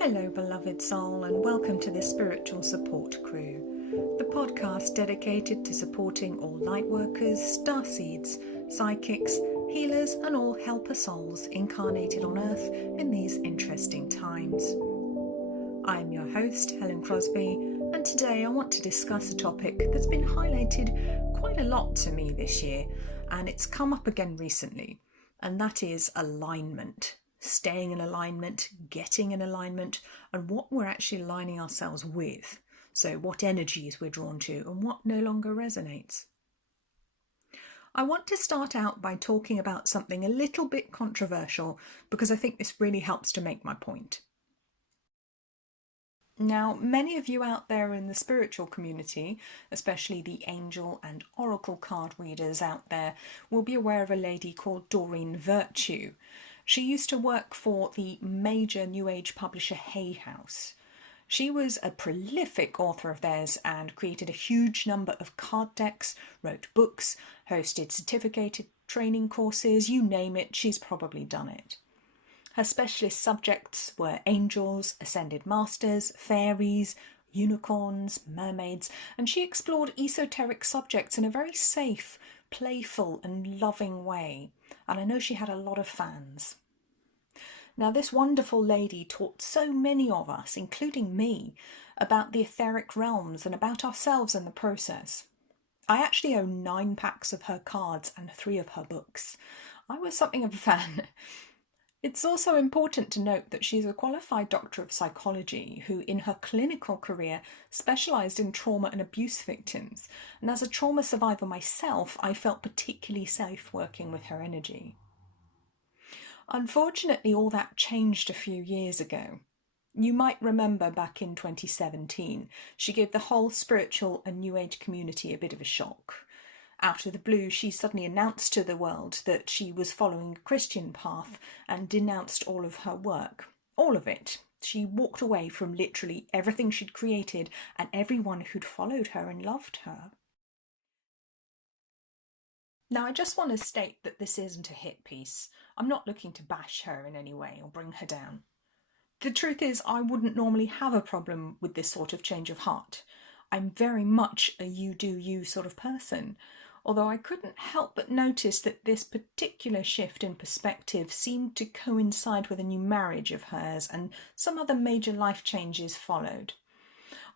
Hello, beloved soul, and welcome to the Spiritual Support Crew, the podcast dedicated to supporting all lightworkers, starseeds, psychics, healers, and all helper souls incarnated on Earth in these interesting times. I'm your host, Helen Crosby, and today I want to discuss a topic that's been highlighted quite a lot to me this year, and it's come up again recently, and that is alignment. Staying in alignment, getting in alignment, and what we're actually aligning ourselves with. So what energies we're drawn to and what no longer resonates. I want to start out by talking about something a little bit controversial because I think this really helps to make my point. Now, many of you out there in the spiritual community, especially the angel and oracle card readers out there, will be aware of a lady called Doreen Virtue. She used to work for the major New Age publisher Hay House. She was a prolific author of theirs and created a huge number of card decks, wrote books, hosted certificated training courses, you name it, she's probably done it. Her specialist subjects were angels, ascended masters, fairies, unicorns, mermaids, and she explored esoteric subjects in a very safe, playful and loving way. And I know she had a lot of fans. Now, this wonderful lady taught so many of us, including me, about the etheric realms and about ourselves in the process. I actually own 9 packs of her cards and 3 of her books. I was something of a fan. It's also important to note that she's a qualified doctor of psychology who, in her clinical career, specialised in trauma and abuse victims. And as a trauma survivor myself, I felt particularly safe working with her energy. Unfortunately, all that changed a few years ago. You might remember back in 2017, she gave the whole spiritual and New Age community a bit of a shock. Out of the blue, she suddenly announced to the world that she was following a Christian path and denounced all of her work. All of it. She walked away from literally everything she'd created and everyone who'd followed her and loved her. Now, I just want to state that this isn't a hit piece. I'm not looking to bash her in any way or bring her down. The truth is, I wouldn't normally have a problem with this sort of change of heart. I'm very much a you do you sort of person. Although I couldn't help but notice that this particular shift in perspective seemed to coincide with a new marriage of hers, and some other major life changes followed.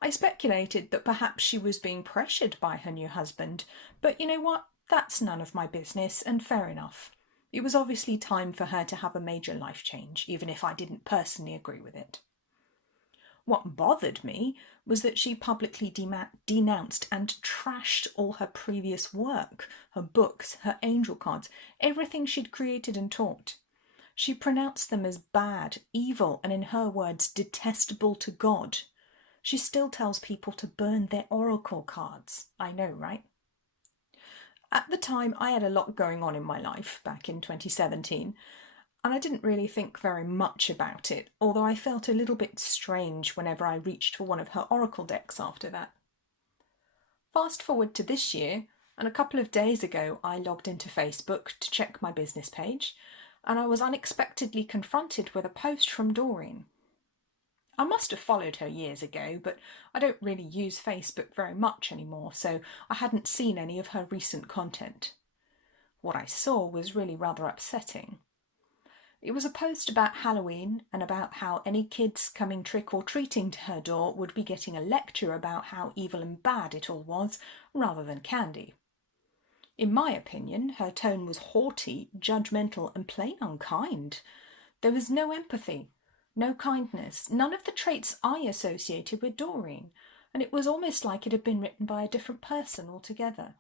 I speculated that perhaps she was being pressured by her new husband, but you know what? That's none of my business, and fair enough. It was obviously time for her to have a major life change, even if I didn't personally agree with it. What bothered me was that she publicly denounced and trashed all her previous work, her books, her angel cards, everything she'd created and taught. She pronounced them as bad, evil, and in her words, detestable to God. She still tells people to burn their oracle cards. I know, right? At the time, I had a lot going on in my life back in 2017, and I didn't really think very much about it, although I felt a little bit strange whenever I reached for one of her oracle decks after that. Fast forward to this year, and a couple of days ago I logged into Facebook to check my business page, and I was unexpectedly confronted with a post from Doreen. I must have followed her years ago, but I don't really use Facebook very much anymore, so I hadn't seen any of her recent content. What I saw was really rather upsetting. It was a post about Halloween and about how any kids coming trick-or-treating to her door would be getting a lecture about how evil and bad it all was, rather than candy. In my opinion, her tone was haughty, judgmental, and plain unkind. There was no empathy, no kindness, none of the traits I associated with Doreen, and it was almost like it had been written by a different person altogether.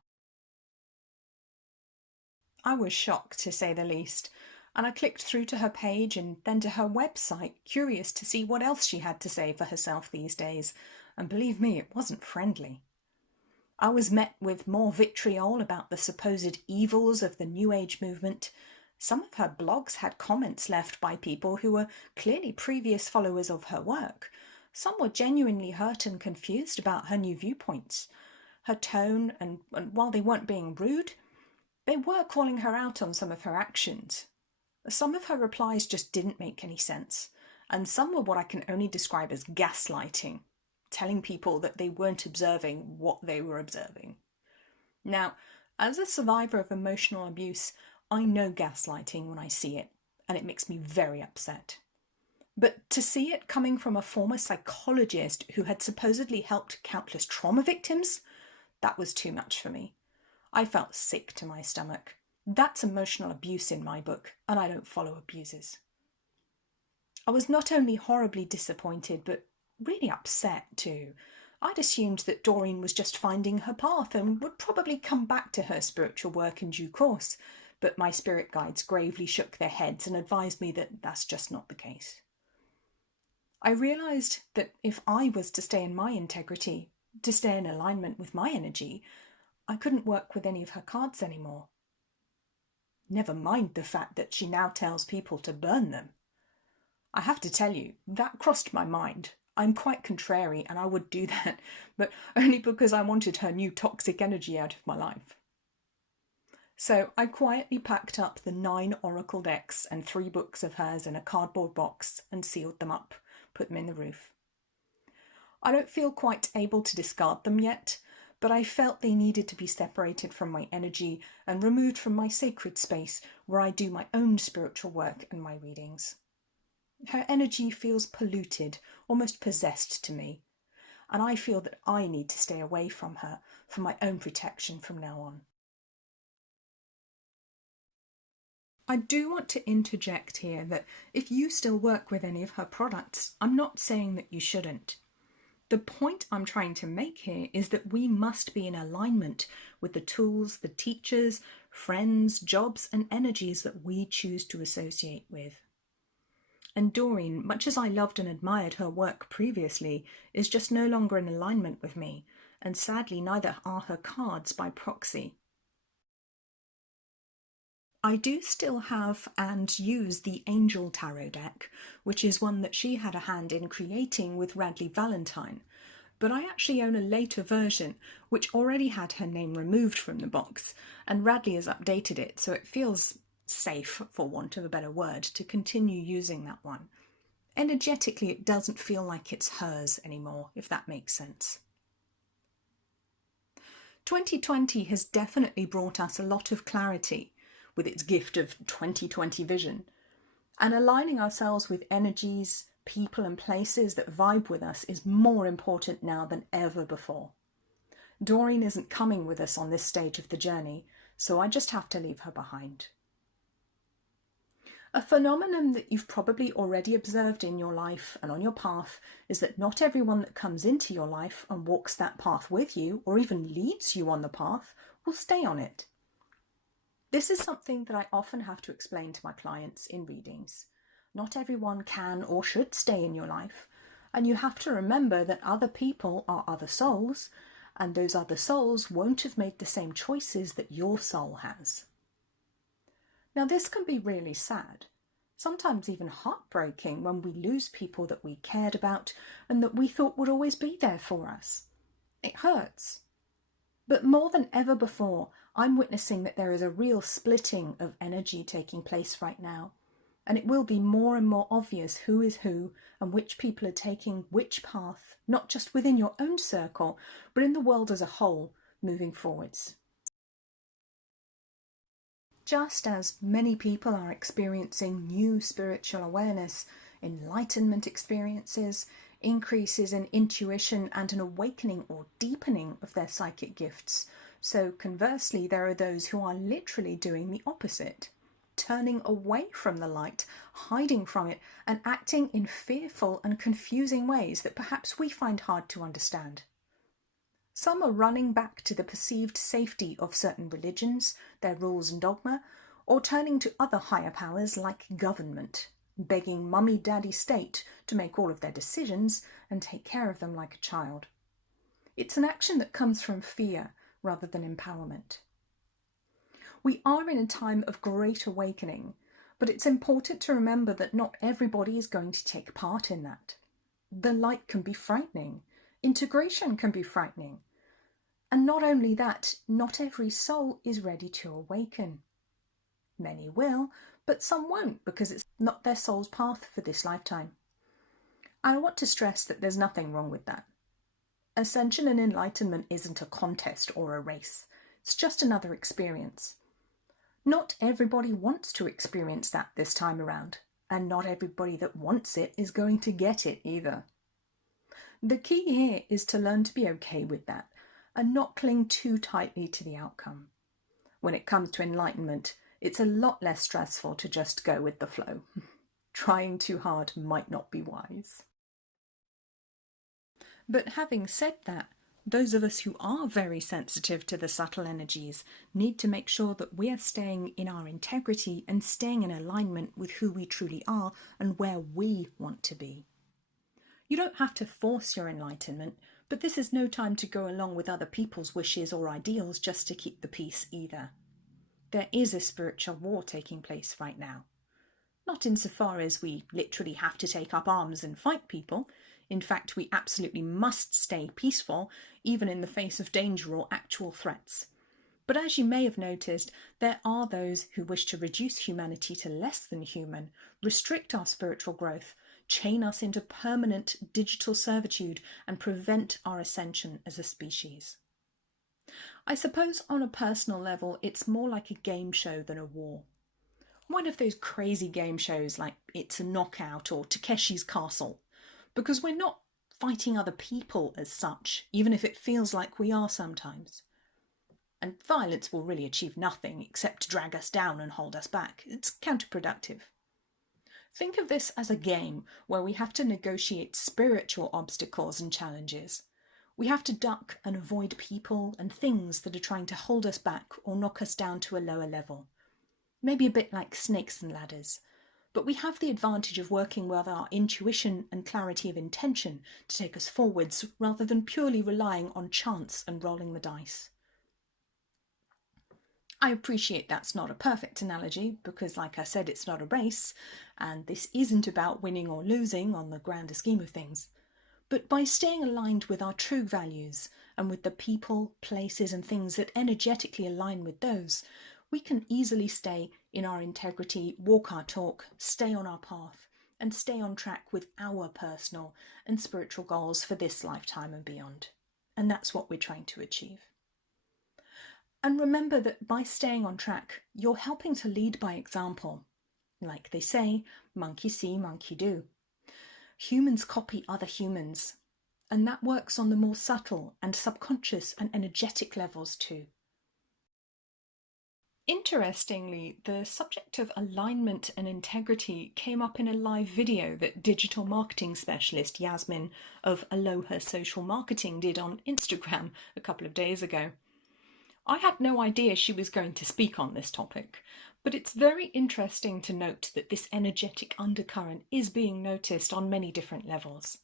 I was shocked, to say the least, and I clicked through to her page and then to her website, curious to see what else she had to say for herself these days, and believe me, it wasn't friendly. I was met with more vitriol about the supposed evils of the New Age movement. Some of her blogs had comments left by people who were clearly previous followers of her work. Some were genuinely hurt and confused about her new viewpoints. Her tone, and while they weren't being rude, they were calling her out on some of her actions. Some of her replies just didn't make any sense, and some were what I can only describe as gaslighting, telling people that they weren't observing what they were observing. Now, as a survivor of emotional abuse, I know gaslighting when I see it, and it makes me very upset. But to see it coming from a former psychologist who had supposedly helped countless trauma victims, that was too much for me. I felt sick to my stomach. That's emotional abuse in my book, and I don't follow abuses. I was not only horribly disappointed, but really upset too. I'd assumed that Doreen was just finding her path and would probably come back to her spiritual work in due course, but my spirit guides gravely shook their heads and advised me that that's just not the case. I realised that if I was to stay in my integrity, to stay in alignment with my energy, I couldn't work with any of her cards anymore. Never mind the fact that she now tells people to burn them. I have to tell you, that crossed my mind. I'm quite contrary and I would do that, but only because I wanted her new toxic energy out of my life. So I quietly packed up the 9 oracle decks and 3 books of hers in a cardboard box and sealed them up, put them in the roof. I don't feel quite able to discard them yet, but I felt they needed to be separated from my energy and removed from my sacred space where I do my own spiritual work and my readings. Her energy feels polluted, almost possessed to me, and I feel that I need to stay away from her for my own protection from now on. I do want to interject here that if you still work with any of her products, I'm not saying that you shouldn't. The point I'm trying to make here is that we must be in alignment with the tools, the teachers, friends, jobs, and energies that we choose to associate with. And Doreen, much as I loved and admired her work previously, is just no longer in alignment with me, and sadly neither are her cards by proxy. I do still have and use the Angel Tarot deck, which is one that she had a hand in creating with Radley Valentine, but I actually own a later version which already had her name removed from the box, and Radley has updated it so it feels safe, for want of a better word, to continue using that one. Energetically, it doesn't feel like it's hers anymore, if that makes sense. 2020 has definitely brought us a lot of clarity, with its gift of 2020 vision, and aligning ourselves with energies, people and places that vibe with us is more important now than ever before. Doreen isn't coming with us on this stage of the journey, so I just have to leave her behind. A phenomenon that you've probably already observed in your life and on your path is that not everyone that comes into your life and walks that path with you, or even leads you on the path, will stay on it. This is something that I often have to explain to my clients in readings. Not everyone can or should stay in your life, and you have to remember that other people are other souls, and those other souls won't have made the same choices that your soul has. Now, this can be really sad, sometimes even heartbreaking when we lose people that we cared about and that we thought would always be there for us. It hurts. But more than ever before, I'm witnessing that there is a real splitting of energy taking place right now, and it will be more and more obvious who is who and which people are taking which path, not just within your own circle, but in the world as a whole, moving forwards. Just as many people are experiencing new spiritual awareness, enlightenment experiences, increases in intuition and an awakening or deepening of their psychic gifts, so conversely there are those who are literally doing the opposite, turning away from the light, hiding from it, and acting in fearful and confusing ways that perhaps we find hard to understand. Some are running back to the perceived safety of certain religions, their rules and dogma, or turning to other higher powers like government, begging mummy daddy state to make all of their decisions and take care of them like a child. It's an action that comes from fear rather than empowerment. We are in a time of great awakening, but it's important to remember that not everybody is going to take part in that. The light can be frightening. Integration can be frightening. And not only that, not every soul is ready to awaken. Many will, but some won't because it's not their soul's path for this lifetime. I want to stress that there's nothing wrong with that. Ascension and enlightenment isn't a contest or a race. It's just another experience. Not everybody wants to experience that this time around, and not everybody that wants it is going to get it either. The key here is to learn to be okay with that and not cling too tightly to the outcome. When it comes to enlightenment, it's a lot less stressful to just go with the flow. Trying too hard might not be wise. But having said that, those of us who are very sensitive to the subtle energies need to make sure that we are staying in our integrity and staying in alignment with who we truly are and where we want to be. You don't have to force your enlightenment, but this is no time to go along with other people's wishes or ideals just to keep the peace either. There is a spiritual war taking place right now. Not insofar as we literally have to take up arms and fight people. In fact, we absolutely must stay peaceful, even in the face of danger or actual threats. But as you may have noticed, there are those who wish to reduce humanity to less than human, restrict our spiritual growth, chain us into permanent digital servitude, and prevent our ascension as a species. I suppose on a personal level, it's more like a game show than a war. One of those crazy game shows like It's a Knockout or Takeshi's Castle, because we're not fighting other people as such, even if it feels like we are sometimes. And violence will really achieve nothing except to drag us down and hold us back. It's counterproductive. Think of this as a game where we have to negotiate spiritual obstacles and challenges. We have to duck and avoid people and things that are trying to hold us back or knock us down to a lower level. Maybe a bit like snakes and ladders, but we have the advantage of working with our intuition and clarity of intention to take us forwards rather than purely relying on chance and rolling the dice. I appreciate that's not a perfect analogy because, like I said, it's not a race, and this isn't about winning or losing on the grander scheme of things. But by staying aligned with our true values and with the people, places and things that energetically align with those, we can easily stay in our integrity, walk our talk, stay on our path, and stay on track with our personal and spiritual goals for this lifetime and beyond. And that's what we're trying to achieve. And remember that by staying on track, you're helping to lead by example. Like they say, monkey see, monkey do. Humans copy other humans, and that works on the more subtle and subconscious and energetic levels too. Interestingly, the subject of alignment and integrity came up in a live video that digital marketing specialist Yasmin of Aloha Social Marketing did on Instagram a couple of days ago. I had no idea she was going to speak on this topic, but it's very interesting to note that this energetic undercurrent is being noticed on many different levels.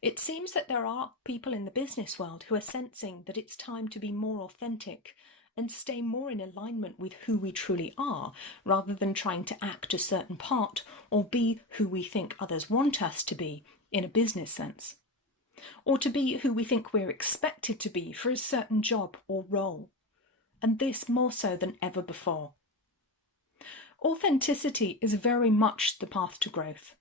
It seems that there are people in the business world who are sensing that it's time to be more authentic and stay more in alignment with who we truly are, rather than trying to act a certain part or be who we think others want us to be in a business sense, or to be who we think we're expected to be for a certain job or role, and this more so than ever before. Authenticity is very much the path to growth.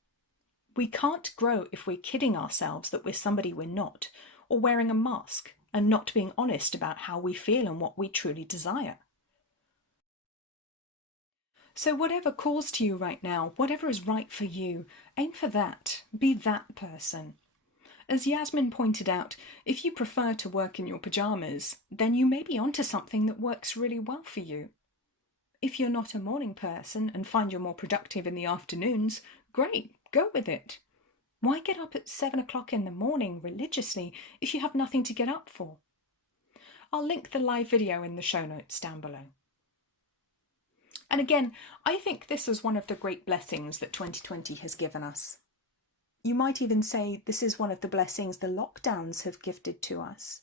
We can't grow if we're kidding ourselves that we're somebody we're not, or wearing a mask and not being honest about how we feel and what we truly desire. So whatever calls to you right now, whatever is right for you, aim for that. Be that person. As Yasmin pointed out, if you prefer to work in your pajamas, then you may be onto something that works really well for you. If you're not a morning person and find you're more productive in the afternoons, great, go with it. Why get up at 7 o'clock in the morning religiously if you have nothing to get up for? I'll link the live video in the show notes down below. And again, I think this is one of the great blessings that 2020 has given us. You might even say this is one of the blessings the lockdowns have gifted to us,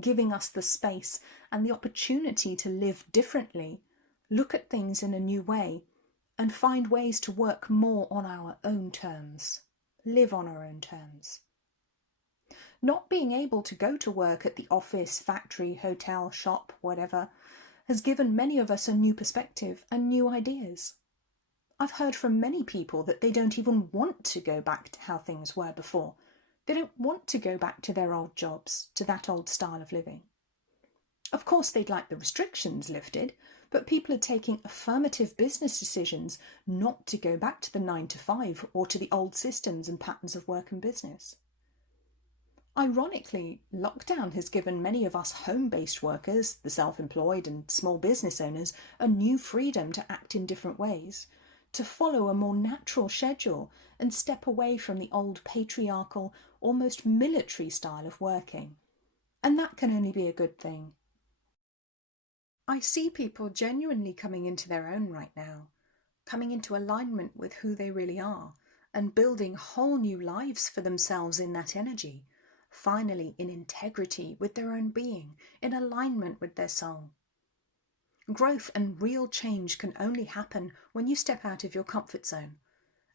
giving us the space and the opportunity to live differently, look at things in a new way, and find ways to work more on our own terms, live on our own terms. Not being able to go to work at the office, factory, hotel, shop, whatever, has given many of us a new perspective and new ideas. I've heard from many people that they don't even want to go back to how things were before. They don't want to go back to their old jobs, to that old style of living. Of course, they'd like the restrictions lifted, but people are taking affirmative business decisions not to go back to the 9 to 5 or to the old systems and patterns of work and business. Ironically, lockdown has given many of us home-based workers, the self-employed and small business owners, a new freedom to act in different ways, to follow a more natural schedule and step away from the old patriarchal, almost military style of working. And that can only be a good thing. I see people genuinely coming into their own right now, coming into alignment with who they really are, and building whole new lives for themselves in that energy, finally in integrity with their own being, in alignment with their soul. Growth and real change can only happen when you step out of your comfort zone.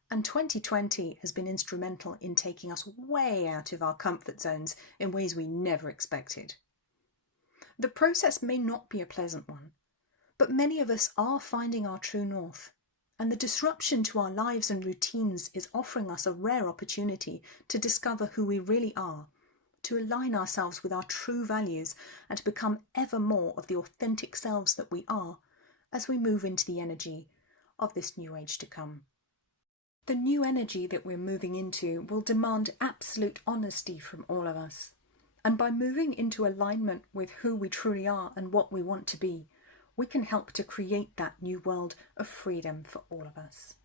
And 2020 has been instrumental in taking us way out of our comfort zones in ways we never expected. The process may not be a pleasant one, but many of us are finding our true north, and the disruption to our lives and routines is offering us a rare opportunity to discover who we really are, to align ourselves with our true values and to become ever more of the authentic selves that we are as we move into the energy of this new age to come. The new energy that we're moving into will demand absolute honesty from all of us. And by moving into alignment with who we truly are and what we want to be, we can help to create that new world of freedom for all of us.